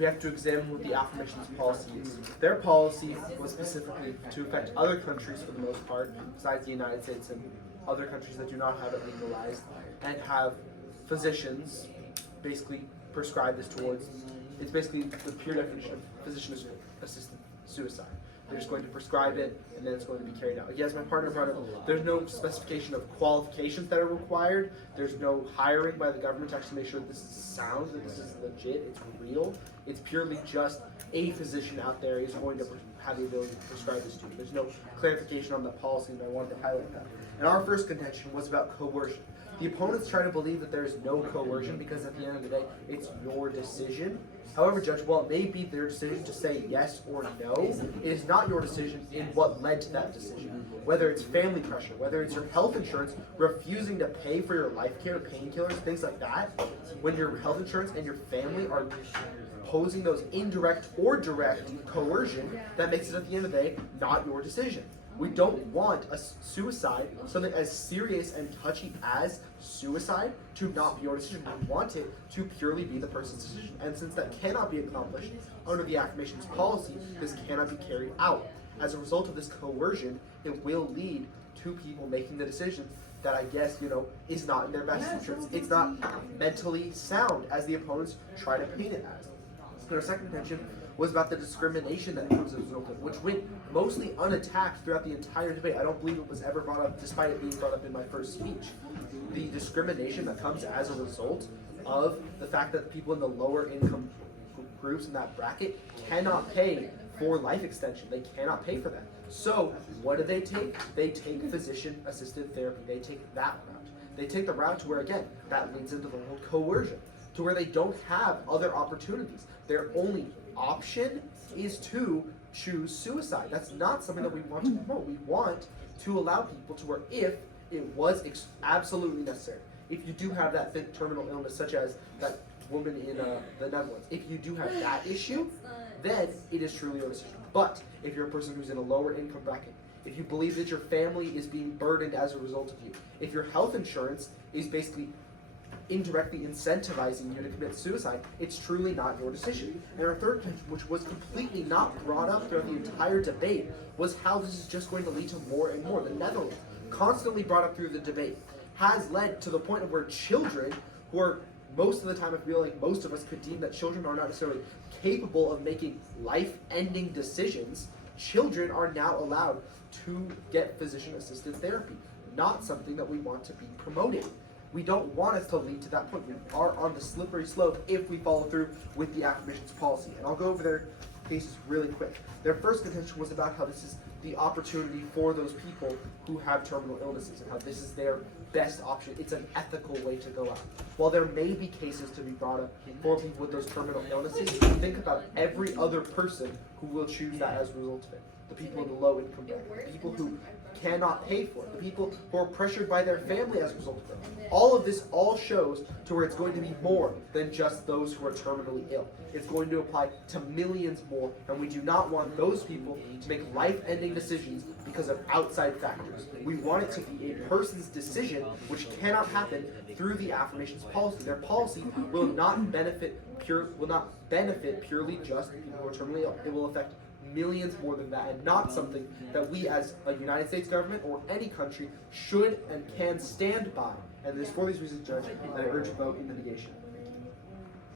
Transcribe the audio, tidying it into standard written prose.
We have to examine what the affirmations policy is. Their policy was specifically to affect other countries for the most part, besides the United States and other countries that do not have it legalized, and have physicians basically prescribe this towards. It's basically the pure definition of physician-assisted suicide. They're just going to prescribe it, and then it's going to be carried out. Yes, my partner brought up, there's no specification of qualifications that are required. There's no hiring by the government to actually make sure that this is sound, that this is legit, it's real. It's purely just a physician out there is going to have the ability to prescribe this to you. There's no clarification on the policy, and I wanted to highlight that. And our first contention was about coercion. The opponents try to believe that there is no coercion because at the end of the day, it's your decision. However, Judge, while it may be their decision to say yes or no, it is not your decision in what led to that decision. Whether it's family pressure, whether it's your health insurance refusing to pay for your life care, painkillers, things like that, when your health insurance and your family are posing those indirect or direct coercion, that makes it at the end of the day not your decision. We don't want a suicide, something as serious and touchy as suicide, to not be your decision. We want it to purely be the person's decision. And since that cannot be accomplished under the affirmations policy, this cannot be carried out. As a result of this coercion, it will lead to people making the decision that I guess, is not in their best interest. It's not mentally sound, as the opponents try to paint it as. And our second contention was about the discrimination that comes as a result of it, which went mostly unattacked throughout the entire debate. I don't believe it was ever brought up, despite it being brought up in my first speech. The discrimination that comes as a result of the fact that people in the lower income groups in that bracket cannot pay for life extension. They cannot pay for that. So what do? They take physician-assisted therapy. They take that route. They take the route to where, again, that leads into the whole coercion, to where they don't have other opportunities. Their only option is to choose suicide. That's not something that we want to promote. We want to allow people to where, if it was absolutely necessary, if you do have that terminal illness, such as that woman in the Netherlands, if you do have that issue, then it is truly your decision. But if you're a person who's in a lower income bracket, if you believe that your family is being burdened as a result of you, if your health insurance is basically indirectly incentivizing you to commit suicide, it's truly not your decision. And our third point, which was completely not brought up throughout the entire debate, was how this is just going to lead to more and more. The Netherlands, constantly brought up through the debate, has led to the point of where children, who are most of the time, I feel like most of us could deem that children are not necessarily capable of making life-ending decisions, children are now allowed to get physician-assisted therapy. Not something that we want to be promoting. We don't want us to lead to that point. We are on the slippery slope if we follow through with the affirmations policy. And I'll go over their cases really quick. Their first contention was about how this is the opportunity for those people who have terminal illnesses and how this is their best option. It's an ethical way to go out. While there may be cases to be brought up for people with those terminal illnesses, think about every other person who will choose that as a result of it. The people in the low income bracket, the people who cannot pay for it, the people who are pressured by their family as a result of it. All of this all shows to where it's going to be more than just those who are terminally ill. It's going to apply to millions more, and we do not want those people to make life-ending decisions because of outside factors. We want it to be a person's decision, which cannot happen through the affirmations policy. Their policy will not benefit purely just people who are terminally ill. It will affect millions more than that, and not something that we as a United States government or any country should and can stand by. And it is for these reasons, Judge, that I urge a vote in the negation.